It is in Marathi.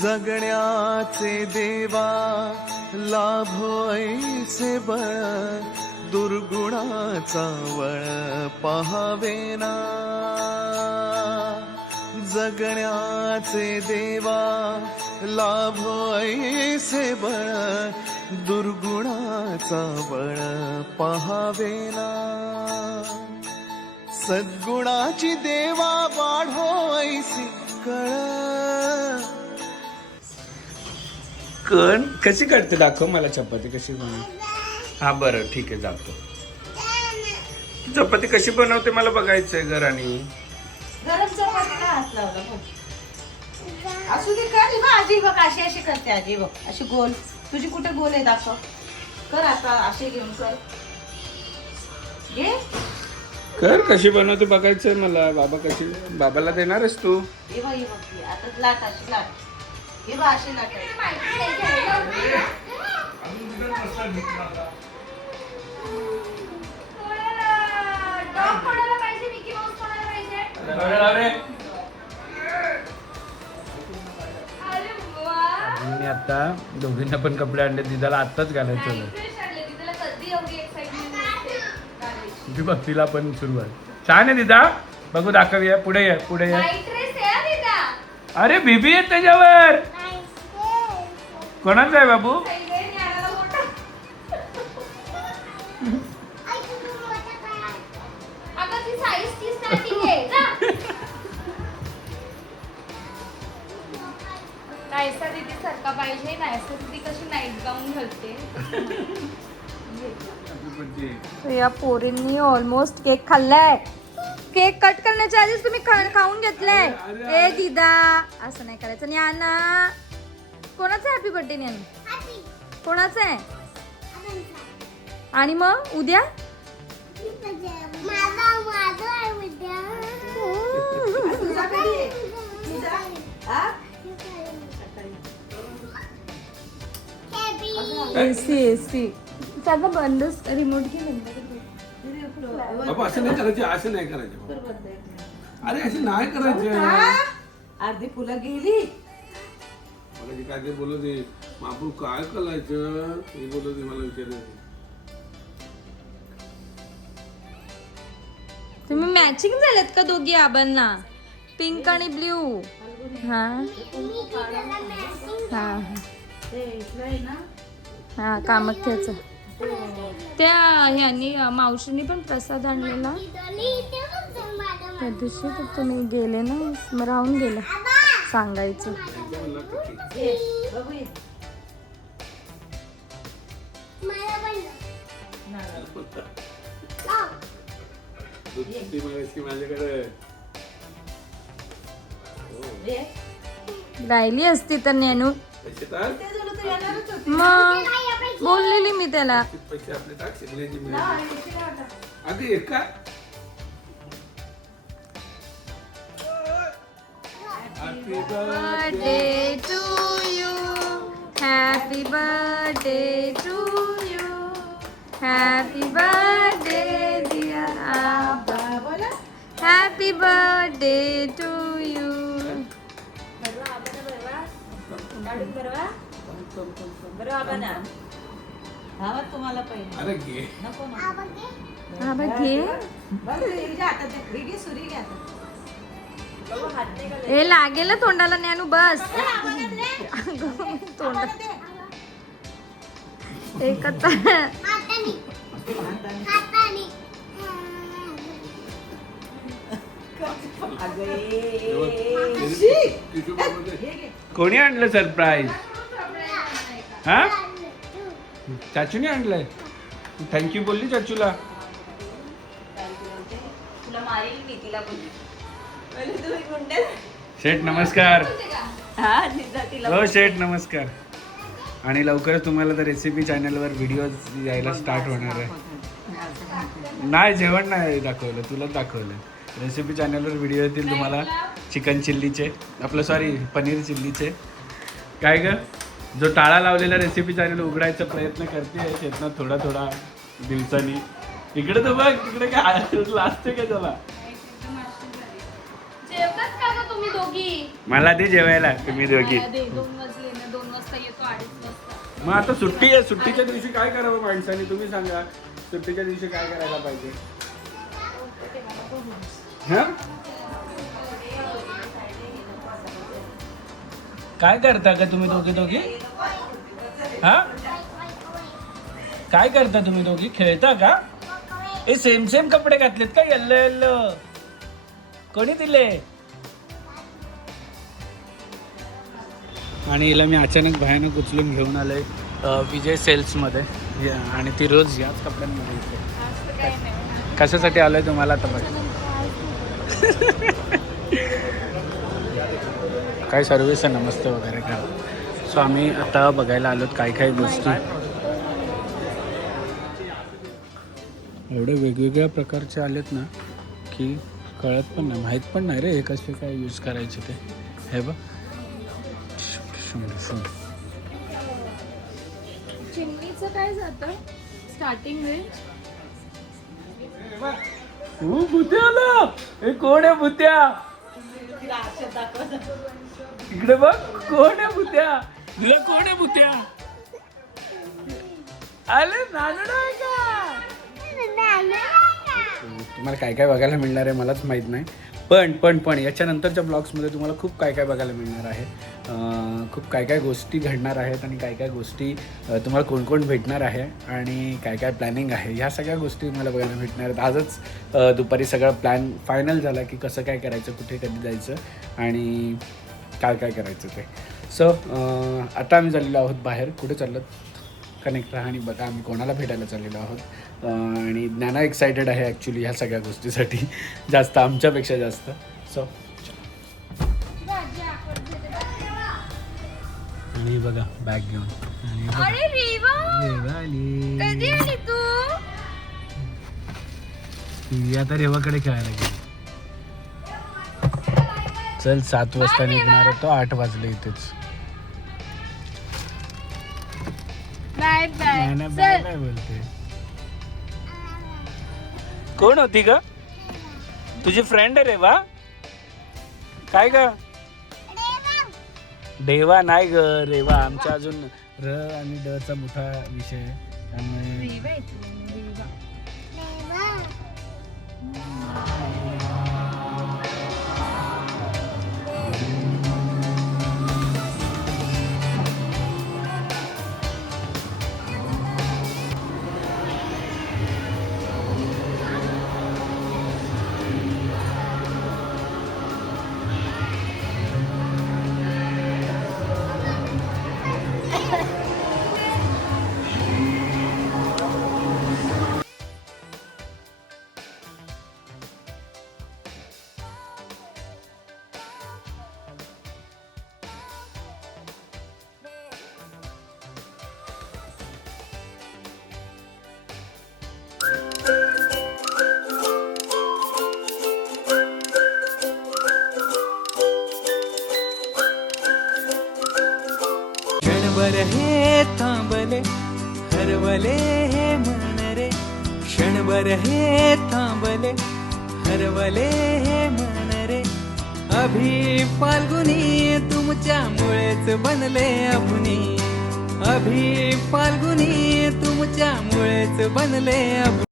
जगण्याचे देवा लाभो ऐसे बळ दुर्गुणाचा वळ पहावेना जगण्याचे देवा लाभो ऐसे बळ दुर्गुणाचा बळ पहावेना सद्गुणाची देवा वाढो ऐसी कण कशी काढते दाखव मला चपाती कशी बनव. हा बरं ठीक आहे जातो. चपाती कशी बनवते मला बघायचंय घराने. गरम चपातीला हात लावला बघ. असू दे कर बघ आजी बघ अशी अशी करते आजी बघ अशी गोल. तुझी कुठे गोल आहे दाखव. कर आता असे घेऊन कर. घे कर कशी बनवते बघायचंय मला. बाबाला देणारच तू. हे बघ आता लाट अशी लाट. हे बघ अशी लाट. मी आता दोघींना पण कपडे आणले. दिदाला आत्ताच घालायचं. तुझी भक्तीला पण सुरुवात छान आहे दिदा. बघू दाखवूया. पुढे ये पुढे ये. अरे बेबी आहे त्याच्यावर. कोणाचं आहे बाबू. नायसा दीदी सारखा पाहिजे. नायसा दीदी कशी नाईट गाऊन घालते. या पोरींनी ऑलमोस्ट केक खाल्लाय. केक कट करण्याच्या आधीच तुम्ही खाऊन घेतलाय. ए दिदा असं नाही करायचं. न्याना कोणाचा हॅपी बर्थडे न्याना कोणाचा आहे. आणि मग उद्या एसी एसी त्याचा बंदच रिमोट घे बंद. बाबा असं नाही करायचं. असं नाही करायचं. अरे असं नाही करायचं. अर्धी फुलं गेली. मला जे काय ते बोलत आहे आपण काय करायचं हे बोलत आहे. मला विचारायचं. तुम्ही मॅचिंग झालेत का दोघी आबांना. पिंक आणि ब्ल्यू. हा हा हा कामाख्याचं. त्या ह्यांनी मावशीने पण प्रसाद आणलेला त्या दिवशी. तर तुम्ही गेले ना मग राहून गेलं सांगायचं. राहिली असती तर नेनू मग बोललेली मी त्याला. Happy birthday to you. Happy birthday to you. Happy birthday dear Abba. Happy birthday to you. तुम्हाला पाहिजे. अरे घे नको आबा घे. सुरी घ्या. हे लागेल तोंडाला न्यानू बस. तोंड एकच कोणी आणलं सरप्राईज. हा चाचूने आणलंय. थँक्यू बोलली चाचूला. शेठ नमस्कार. हो शेठ नमस्कार. आणि लवकरच तुम्हाला तर रेसिपी चॅनलवर व्हिडिओ यायला स्टार्ट होणार आहे. नाही जेवण नाही दाखवलं तुलाच दाखवलं. रेसिपी चॅनलवर व्हिडिओ येतील तुम्हाला. चिकन चिल्लीचे आपलं सॉरी पनीर चिल्लीचे. काय ग जो टाळा लावलेला रेसिपी चॅनल उघडायचा प्रयत्न करते त्यातनं थोडा थोडा दिवसांनी. इकडे तर बघ तिकडे काय लाजते का त्याला. जेवतात का ग तुम्ही दोघं. दोघी मला दे जेवायला तुम्ही दोघी. मला दे 2 वाजले ना, 2 वाजता येतो 2:30 वाजता. मग आता सुट्टी आहे, सुट्टीच्या दिवशी काय करावं माणसाने तुम्ही सांगा. सुट्टीच्या दिवशी काय करायला पाहिजे? हा? काय करता का तुम्ही दोघी? हा, काय करता तुम्ही दोघी? खेळता का? हे सेम कपडे घातलेत का? येल्लो येल्लो कोणी दिले? आणि हिला मी अचानक भयानक उचलून घेऊन आलोय विजय सेल्समध्ये, आणि ती रोज याच कपड्यांमध्ये येते. कशासाठी आलोय तुम्हाला आता बघा. काय सर्व्हिस आहे, नमस्ते वगैरे का. सो आम्ही आता बघायला आलोत काय गोष्टी. एवढे वेगवेगळ्या प्रकारचे आलेत ना की कळत पण नाही, माहीत पण नाही रे हे कसे काय यूज करायचे ते. हे बघ चिमणीचं काय जातं स्टार्टिंग रेंज? भुत्या आला. हे कोण आहे भुत्या? इकडे बघ, कोण आहे भुत्या? तुला कोण आहे भुत्या? आले नानडा आहे का? तुम्हाला काय काय बघायला मिळणार आहे मलाच माहित नाही, पण याच्यानंतरच्या ब्लॉग्समध्ये तुम्हाला खूप काय काय बघायला मिळणार आहे. खूप काय गोष्टी घडणार आहेत आणि काय गोष्टी तुम्हाला कोण भेटणार आहे आणि काय प्लॅनिंग आहे, ह्या सगळ्या गोष्टी तुम्हाला बघायला भेटणार आहेत. आजच दुपारी सगळं प्लॅन फायनल झाला की कसं काय करायचं, कुठे कधी जायचं आणि काय करायचं ते. सो आता आम्ही चाललेलो आहोत बाहेर. कुठे चाललो? कनेक्ट राहा आणि बघा आम्ही कोणाला भेटायला चाललेलो आहोत. आणि ज्ञाना एक्सायटेड आहे ॲक्च्युली ह्या सगळ्या गोष्टीसाठी, जास्त आमच्यापेक्षा जास्त. सो आणि बघा बॅग घेऊन अरे रेवा आली. कधी आली तू? ती आता रेवाकडे खेळायला गेली. चल 7 वाजता निघणार होतो, 8 वाजले इथेच. बाय नाही बाय. काय बोलते? कोण होती ग? तुझी फ्रेंड आहे रेवा? काय ग? देवा नाही ग, रेवा. आमच्या अजून र आणि ड चा मोठा विषय आहे, त्यामुळे क्षणभर हे थांबले हरवले हे मन रे, क्षणभर हे थांबले हरवले हे मन रे. अभि फाल्गुनी तुमच्यामुळेच बनले अभुनी, अभि फाल्गुनी तुमच्यामुळेच बनले अभुनी.